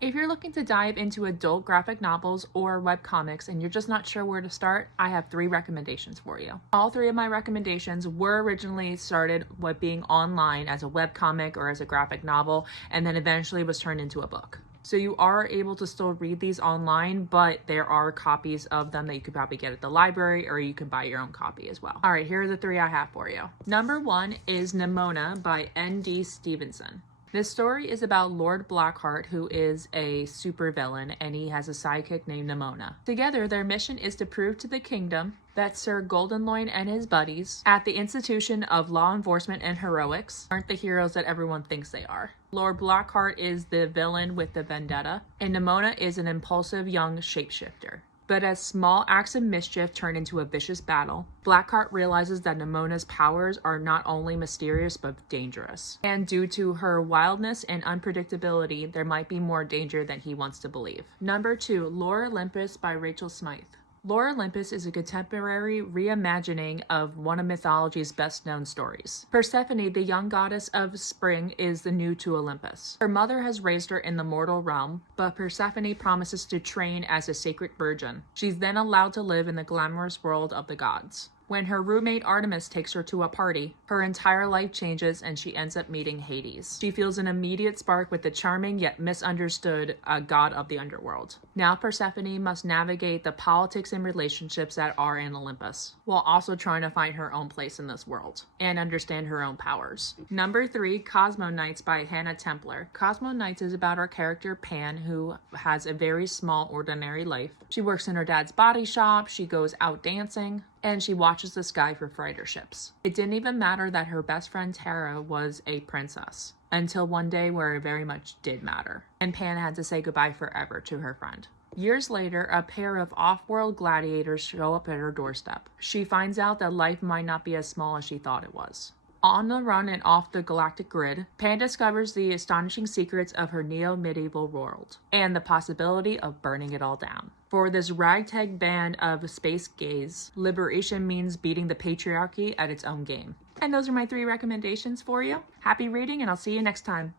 If you're looking to dive into adult graphic novels or webcomics and you're just not sure where to start, I have 3 recommendations for you. All 3 of my recommendations were originally started with being online as a webcomic or as a graphic novel, and then eventually was turned into a book. So you are able to still read these online, but there are copies of them that you could probably get at the library, or you can buy your own copy as well. All right, here are the 3 I have for you. Number 1 is Nimona by N.D. Stevenson. This story is about Lord Blackheart, who is a supervillain, and he has a sidekick named Nimona. Together, their mission is to prove to the kingdom that Sir Goldenloin and his buddies at the Institution of Law Enforcement and Heroics aren't the heroes that everyone thinks they are. Lord Blackheart is the villain with the vendetta, and Nimona is an impulsive young shapeshifter. But as small acts of mischief turn into a vicious battle, Blackheart realizes that Nimona's powers are not only mysterious but dangerous. And due to her wildness and unpredictability, there might be more danger than he wants to believe. Number 2, Lore Olympus by Rachel Smythe. Lore Olympus is a contemporary reimagining of one of mythology's best-known stories. Persephone, the young goddess of spring, is the new to Olympus. Her mother has raised her in the mortal realm, but Persephone promises to train as a sacred virgin. She's then allowed to live in the glamorous world of the gods. When her roommate Artemis takes her to a party, her entire life changes and she ends up meeting Hades. She feels an immediate spark with the charming yet misunderstood god of the underworld. Now Persephone must navigate the politics and relationships that are in Olympus, while also trying to find her own place in this world and understand her own powers. Number 3, Cosmo Knights by Hannah Templer. Cosmo Knights is about our character Pan, who has a very small, ordinary life. She works in her dad's body shop, she goes out dancing, and she watches the sky for fighter ships. It didn't even matter that her best friend Tara was a princess, until one day where it very much did matter, and Pan had to say goodbye forever to her friend. Years later, a pair of off-world gladiators show up at her doorstep. She finds out that life might not be as small as she thought it was. On the run and off the galactic grid, Pan discovers the astonishing secrets of her neo-medieval world, and the possibility of burning it all down. For this ragtag band of space gays, liberation means beating the patriarchy at its own game. And those are my 3 recommendations for you. Happy reading, and I'll see you next time.